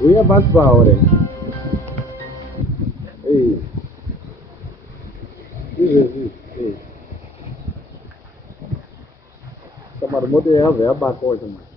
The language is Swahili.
We have bus power. Hey, hey. Kamar moto ya have a back or something.